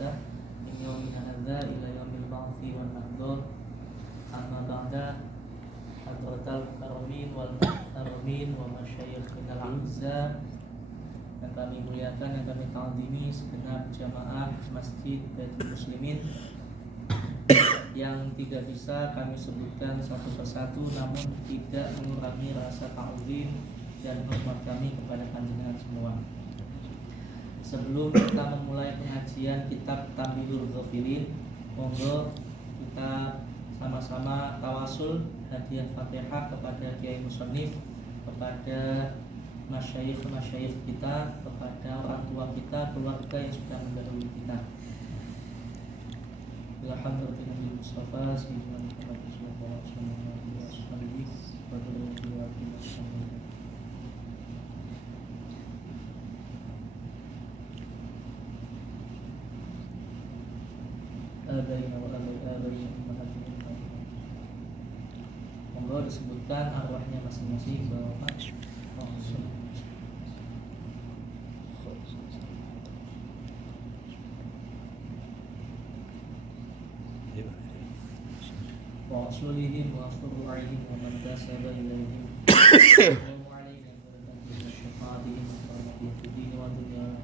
barakatuh. Min yawmina hadza ila yaumil ba'tsi wan nahdur. Amma ba'da, hadratal mukarramin wal muhtaраmin wa masyayikhina al-'azza yang kami muliakan, yang kami ta'zimi segenap jamaah Masjid Baitul Muslimin yang tidak bisa kami sebutkan satu persatu, namun tidak mengurangi rasa ta'zim dan hormat kami kepada panjenengan semua. Sebelum kita memulai pengajian kitab Tanbihul Ghafilin, monggo kita sama-sama tawasul hadiah Fatihah kepada Kiai Musannif, kepada masyayikh kita, kepada orang tua kita, keluarga yang sudah mendahului kita. Alhamdulillah Mustafa sayyidina Muhammad sallallahu alaihi wasallam. Abaina wa abaina ummahatina. Monggo disebutkan arwahnya masing-masing Bapak. Wa aslihim wa furu'ihim wa man tasaba ilaihim. Wa alaina wa syafa'atihim wa rahmatihim wa dunya.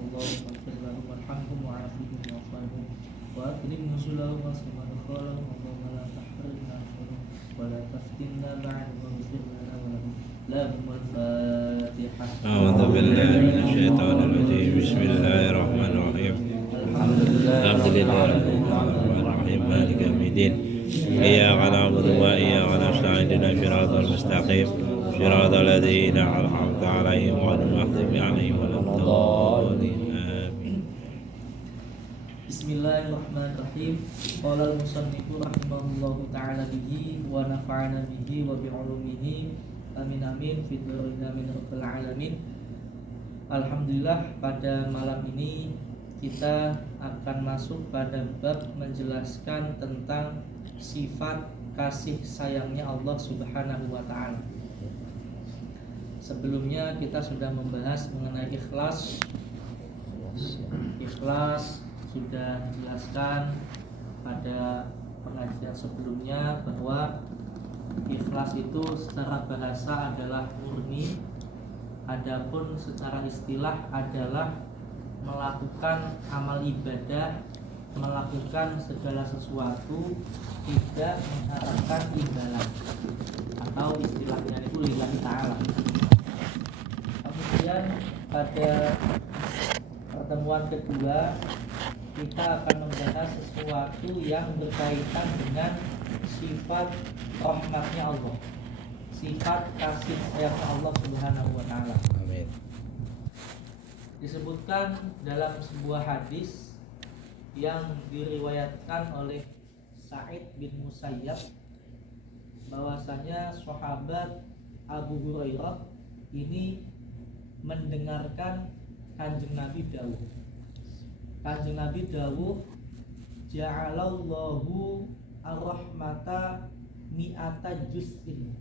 Allahumma ighfir lahum warhamhum wa'afihim wa'fu wa akrim nuzulahum wa asma khalahum. Allahumma la tahrimna ajrahum wa la taftinna ba'dahum waghfir lana wa lahum. Lahumul Fatihah. A'udzu billahi minasyaitonir rajim. Bismillahirrahmanirrahim. Alhamdulillahirabbil alamin. Maliki yaumiddin. Iyyaka na'budu wa iyyaka nasta'in. Ihdinas siratal mustaqim. Siratal ladzina an'amta 'alaihim ghairil maghdubi 'alaihim waladdallin. Bismillahirrahmanirrahim. Qala al-musannifu rahimahullahu ta'ala bihi wa nafa'ana bihi wa bi'ulumihi. Amin amin fi dzurrina min rabbil alamin. Alhamdulillah, pada malam ini kita akan masuk pada bab menjelaskan tentang sifat kasih sayangnya Allah Subhanahu wa ta'ala. Sebelumnya kita sudah membahas mengenai ikhlas. Ikhlas sudah dijelaskan pada pengajian sebelumnya bahwa ikhlas itu secara bahasa adalah murni, adapun secara istilah adalah melakukan amal ibadah, melakukan segala sesuatu tidak mengharapkan imbalan, atau istilahnya itu lillahi ta'ala. Kemudian pada pertemuan kedua kita akan membahas sesuatu yang berkaitan dengan sifat rahmatnya Allah, sifat kasih sayangnya Allah Subhanahu wa ta'ala. Amin. Disebutkan dalam sebuah hadis yang diriwayatkan oleh Sa'id bin Musayyab bahwasanya sahabat Abu Hurairah ini mendengarkan Kanjeng Nabi dawuh. Kanjeng Nabi dawuh, ja'alallahu ar-rahmata mi'ata juz'in.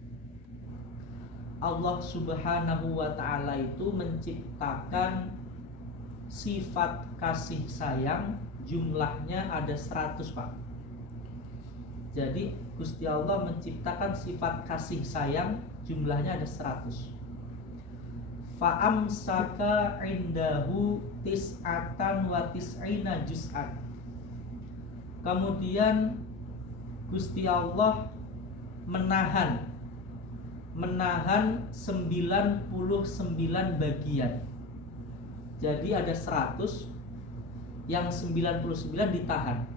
Allah Subhanahu wa ta'ala itu menciptakan sifat kasih sayang, jumlahnya ada 100, Pak. Jadi Gusti Allah menciptakan sifat kasih sayang, jumlahnya ada 100. Fa'amsaka indahu tis'atan wa tis'ina juz'an. Kemudian Gusti Allah menahan 99 bagian. Jadi ada 100, yang 99 ditahan.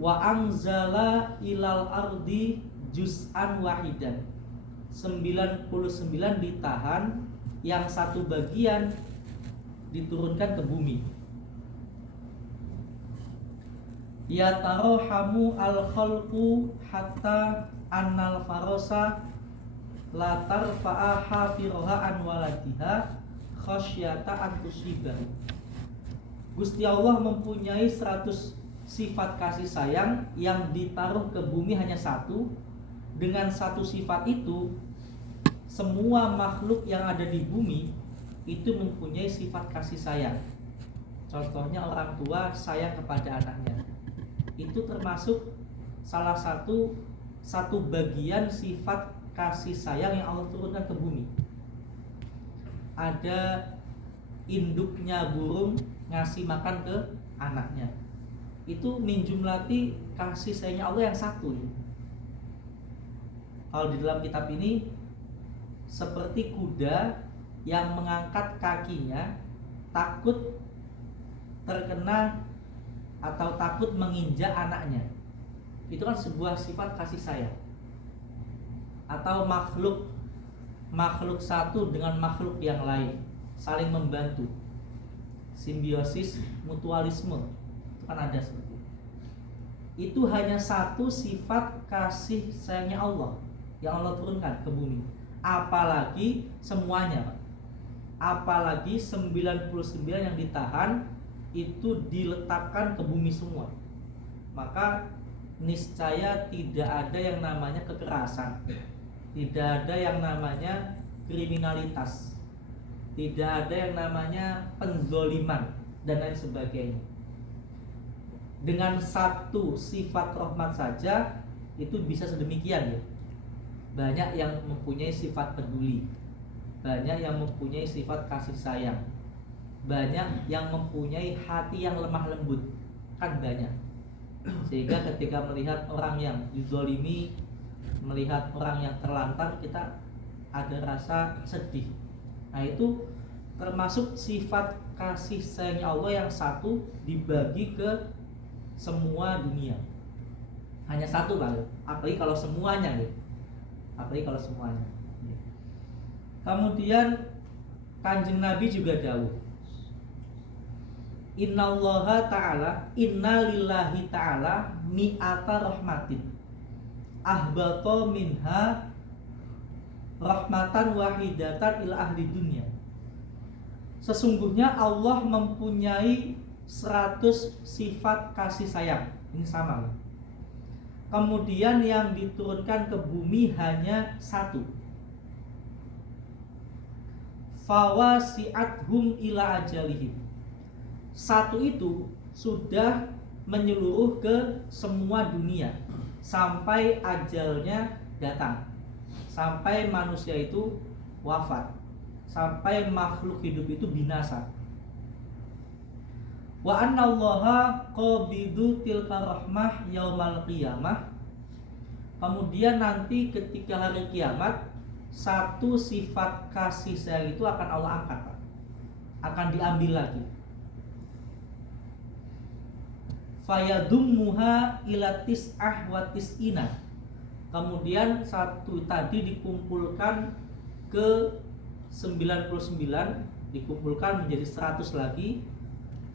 Wa anzala ilal ardi juz'an wahidan. 99 ditahan, yang 1 bagian diturunkan ke bumi. Ya tarohamu al-khalqu hatta annal farosa la tarfa'a hafiroha an waladiha khasyata an tusibahu. Gusti Allah mempunyai 100 sifat kasih sayang yang ditaruh ke bumi hanya 1. Dengan 1 sifat itu, semua makhluk yang ada di bumi itu mempunyai sifat kasih sayang. Contohnya orang tua sayang kepada anaknya. Itu termasuk salah satu bagian sifat kasih sayang yang Allah turunkan ke bumi. Ada induknya burung ngasih makan ke anaknya. Itu min jumlati kasih sayangnya Allah yang satu. Kalau di dalam kitab ini seperti kuda yang mengangkat kakinya takut terkena atau takut menginjak anaknya. Itu kan sebuah sifat kasih sayang. Atau makhluk satu dengan makhluk yang lain saling membantu, simbiosis, mutualisme, itu kan ada seperti itu. Itu hanya satu sifat kasih sayangnya Allah yang Allah turunkan ke bumi. Apalagi semuanya, apalagi 99 yang ditahan itu diletakkan ke bumi semua. Maka niscaya tidak ada yang namanya kekerasan, tidak ada yang namanya kriminalitas, tidak ada yang namanya penzoliman dan lain sebagainya. Dengan satu sifat rahmat saja itu bisa sedemikian ya. Banyak yang mempunyai sifat peduli, banyak yang mempunyai sifat kasih sayang, banyak yang mempunyai hati yang lemah lembut, kan banyak. Sehingga ketika melihat orang yang dizolimi, melihat orang yang terlantar, kita ada rasa sedih. Nah itu termasuk sifat kasih sayang Allah yang satu dibagi ke semua dunia. Hanya satu Pak, apalagi kalau semuanya gitu. Apalagi kalau semuanya. Kemudian Kanjeng Nabi juga dawuh, Innallaha ta'ala, innalillahi ta'ala mi'ata rahmatin ahbata minha rahmatan wahidatan ila ahli dunia. Sesungguhnya Allah mempunyai 100 sifat kasih sayang. Ini sama. Kemudian yang diturunkan ke bumi hanya satu. Fawasi'athum ila ajalihim. Satu itu sudah menyeluruh ke semua dunia sampai ajalnya datang, sampai manusia itu wafat, sampai makhluk hidup itu binasa. Wa annallaha qabidu tilka rahmah yaumal qiyamah. Kemudian nanti ketika hari kiamat, satu sifat kasih sayang itu akan Allah angkat, Pak. Akan diambil lagi. Fayadummuha ila tis'ah wa tis'ina. Kemudian satu tadi dikumpulkan ke 99, dikumpulkan menjadi 100 lagi.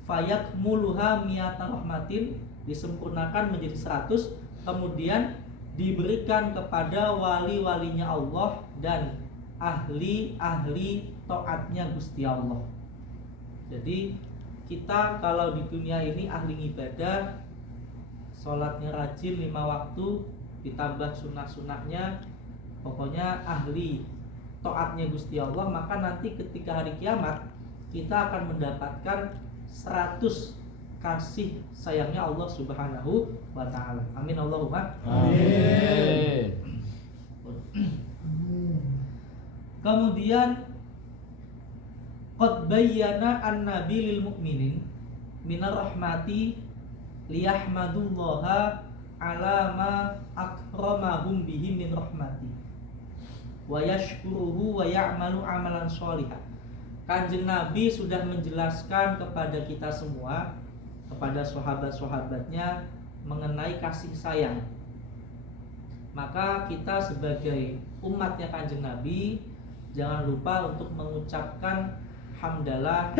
Fayakmuluha miyata rahmatin, disempurnakan menjadi 100. Kemudian diberikan kepada wali-walinya Allah dan ahli-ahli taatnya Gusti Allah. Jadi kita kalau di dunia ini ahli ibadah, sholatnya rajin 5 waktu, ditambah sunnah-sunnahnya, pokoknya ahli taatnya Gusti Allah, maka nanti ketika hari kiamat kita akan mendapatkan 100 kasih sayangnya Allah Subhanahu wa ta'ala. Amin Allahumma amin. Kemudian qad bayyana an-nabi lil mu'minin minar rahmati liyahmadullaha ala ma akramahum bihi min rahmati wa yashkuruhu wa ya'malu amalan sholihan. Kanjeng Nabi sudah menjelaskan kepada kita semua, kepada sahabat-sahabatnya mengenai kasih sayang. Maka kita sebagai umatnya Kanjeng Nabi jangan lupa untuk mengucapkan hamdalah,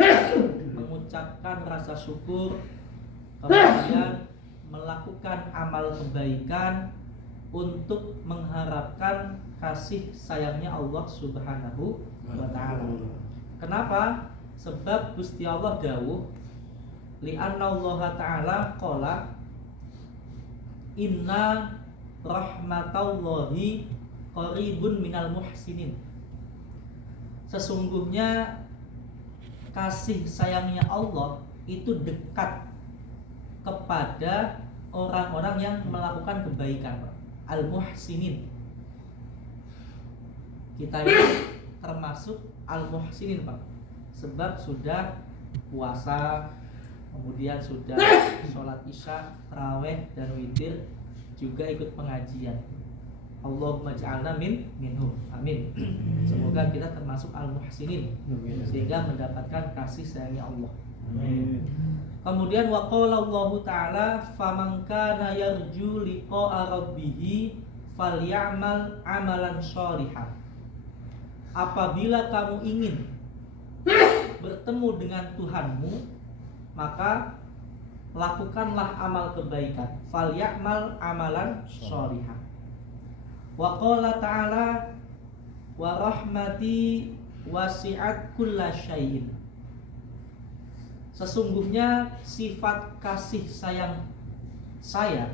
mengucapkan rasa syukur, kemudian melakukan amal kebaikan untuk mengharapkan kasih sayangnya Allah Subhanahu wa ta'ala. Kenapa? Sebab Gusti Allah dawuh, li'anna Allah ta'ala qala inna rahmatallahi qaribun minal muhsinin. Sesungguhnya kasih sayangnya Allah itu dekat kepada orang-orang yang melakukan kebaikan, Pak. Al-muhsinin. Kita ini termasuk al-muhsinin, Pak. Sebab sudah puasa, kemudian sudah sholat isya, tarawih dan witir, juga ikut pengajian. Allahumma ja'alna minhum. Amin. Semoga kita termasuk al-muhsinin sehingga mendapatkan kasih sayangnya Allah. Amin. Kemudian waqala Allah Ta'ala faman kana yarju liqa'a rabbih falyamal amalan sholihan. Apabila kamu ingin bertemu dengan Tuhanmu, maka lakukanlah amal kebaikan. Falyamal amalan sholihan. Wa qala ta'ala wa rahmati wasi'at kulla syai'in. Sesungguhnya sifat kasih sayang saya,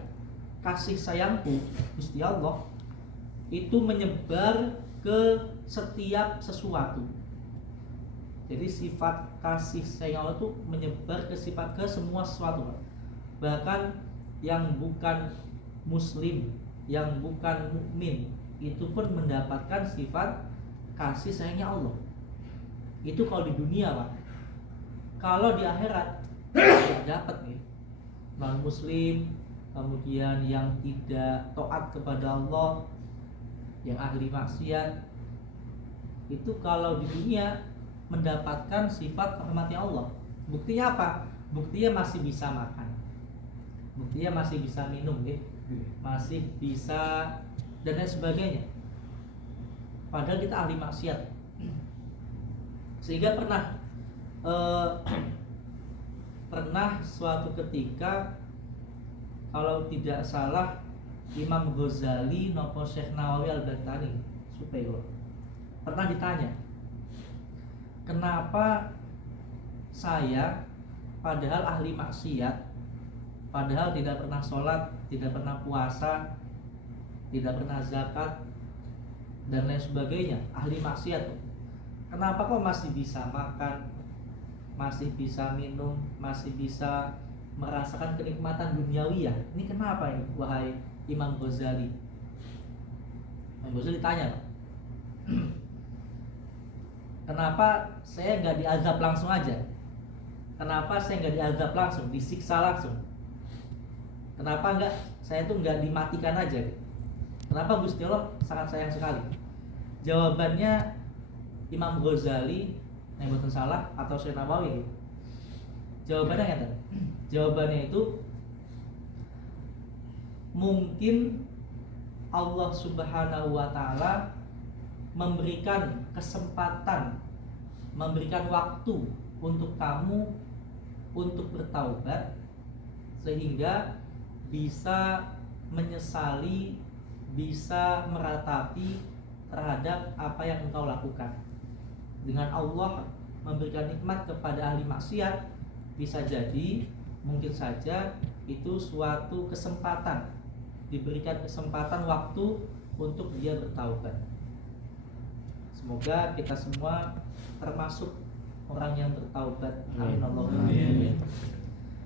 kasih sayangku Gusti Allah itu menyebar ke setiap sesuatu. Jadi sifat kasih sayang Allah itu menyebar ke semua sesuatu. Bahkan yang bukan muslim, yang bukan mukmin itu pun mendapatkan sifat kasih sayangnya Allah. Itu kalau di dunia, Pak. Kalau di akhirat tidak dapat nih. Non muslim, kemudian yang tidak taat kepada Allah, yang ahli maksiat, itu kalau di dunia mendapatkan sifat rahmatnya Allah. Buktinya apa? Buktinya masih bisa makan, buktinya masih bisa minum, ya. Masih bisa dan lain sebagainya. Padahal kita ahli maksiat. Sehingga pernah suatu ketika, kalau tidak salah Imam Ghazali nopo Syekh Nawawi Al-Bantani supaya pernah ditanya, kenapa saya padahal ahli maksiat, padahal tidak pernah sholat, tidak pernah puasa, tidak pernah zakat dan lain sebagainya, ahli maksiat, kenapa kok masih bisa makan, masih bisa minum, masih bisa merasakan kenikmatan duniawi ya? Ini kenapa ini, wahai Imam Ghazali? Imam Ghazali tanya, kenapa saya nggak diazab langsung aja? Kenapa saya nggak diazab langsung, disiksa langsung? Kenapa nggak saya tuh nggak dimatikan aja? Kenapa Gusti Allah sangat sayang sekali? Jawabannya Imam Ghazali, yang betul salah atau Syekh Nawawi gitu. Jawabannya kan? Jawabannya itu mungkin Allah Subhanahu wa Ta'ala memberikan kesempatan, memberikan waktu untuk kamu untuk bertaubat, sehingga bisa menyesali, bisa meratapi terhadap apa yang engkau lakukan. Dengan Allah memberikan nikmat kepada ahli maksiat, bisa jadi mungkin saja itu suatu kesempatan, diberikan kesempatan waktu untuk dia bertaubat. Semoga kita semua termasuk orang yang bertaubat. Amin Allahumma amin.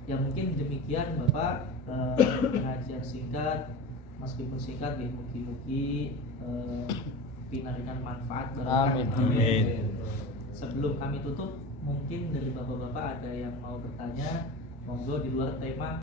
Ya mungkin demikian Bapak pengajian singkat, meskipun singkat ya mugi-mugi pinarikan manfaat barokah. Amin. Sebelum kami tutup, mungkin dari bapak-bapak ada yang mau bertanya, monggo di luar tema.